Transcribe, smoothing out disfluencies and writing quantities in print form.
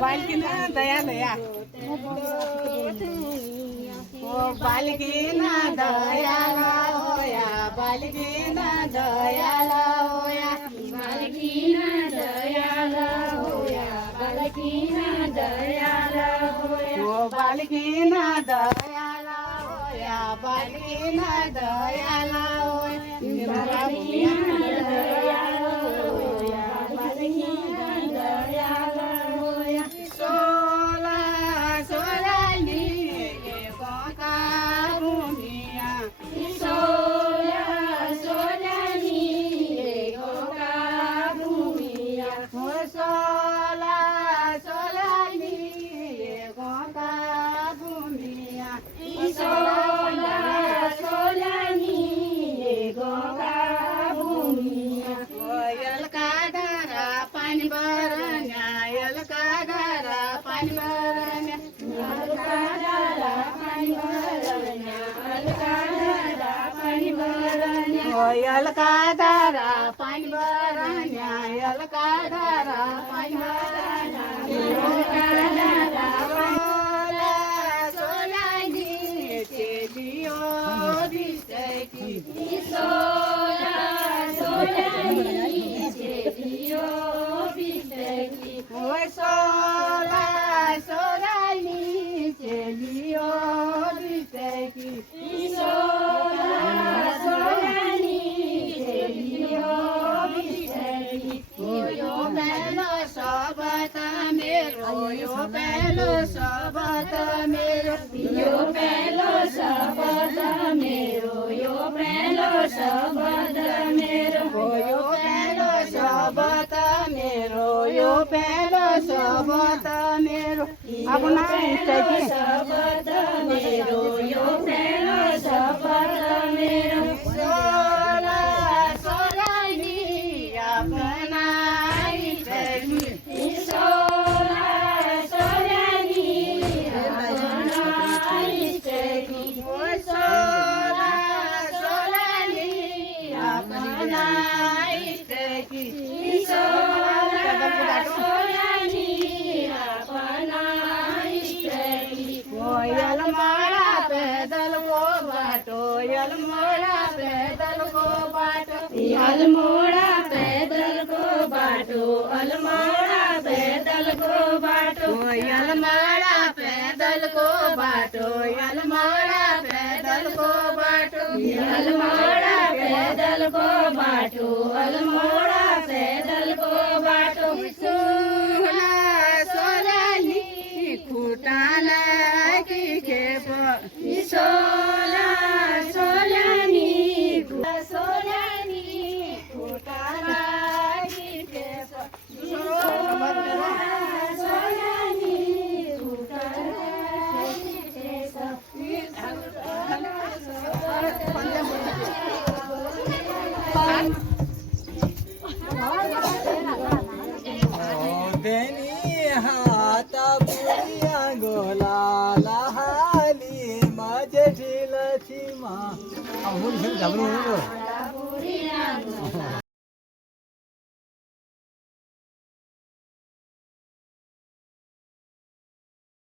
बालकीना दयाल या ओ बालकीना दयाल होया बालकीना दयाल होया बालकीना दयाल होया बालकीना दयाल होया ओ बालकीना दयाल होया बालकीना दयाल होया बालकीना दयाल होया बालकीना दयाल होया सोला सोलाली कोका भूमिया सोला सोलानी गोका भूमिया हो सोला सोलाली कोका भूमिया सोला सोलानी गोका भूमिया यल का धारा पाणी भरण्या यल का धारा पाणी भरण्या अलकाडाला पाणी भरण्या अलकाडाला पाणी भरण्या यल का धारा पाणी भरण्या यल का धारा पाणी भरण्या अलकाडाला सोला सोलाली चेलियो दिसते की सोला सोलानी चेलियो बिसकी होय सोला सोलाली चेलियो दिसते की सोला सोलानी चेलियो बिसकी यो पहलो सबत मेरो यो पहलो सबत मेरो यो पहलो शब्द मेरो यो पहलो शब्द मेरो यो पहलो सबत मेरो यो पहलो सबत मेरो अब नाही शब्द मेरो यो पहलो शब्द मेरो सोला सोलाली अपना सोला सोलानी अपना इष्टकी सोला सोलाली अपना इष्टकी सोला सोलानी अपना इष्टकी यल माळा पैदल को बाटो यल माळा पैदल को बाटो अलमोड़ा पैदल को बाटो अलमोड़ा पैदल को बाटो यल माळा पैदल को बाटो यल माळा पैदल को बाटो अलमोड़ा पैदल को बाटो अलमोड़ा पैदल को बाटो सोला सोलाली खुटाला की खेप सोला सोलानी सोलानी खुटाला की खेप सोला सोलानी देनी हाता पुरिया गोला लहाली माझे ठिलची मा अहो घाबरू नको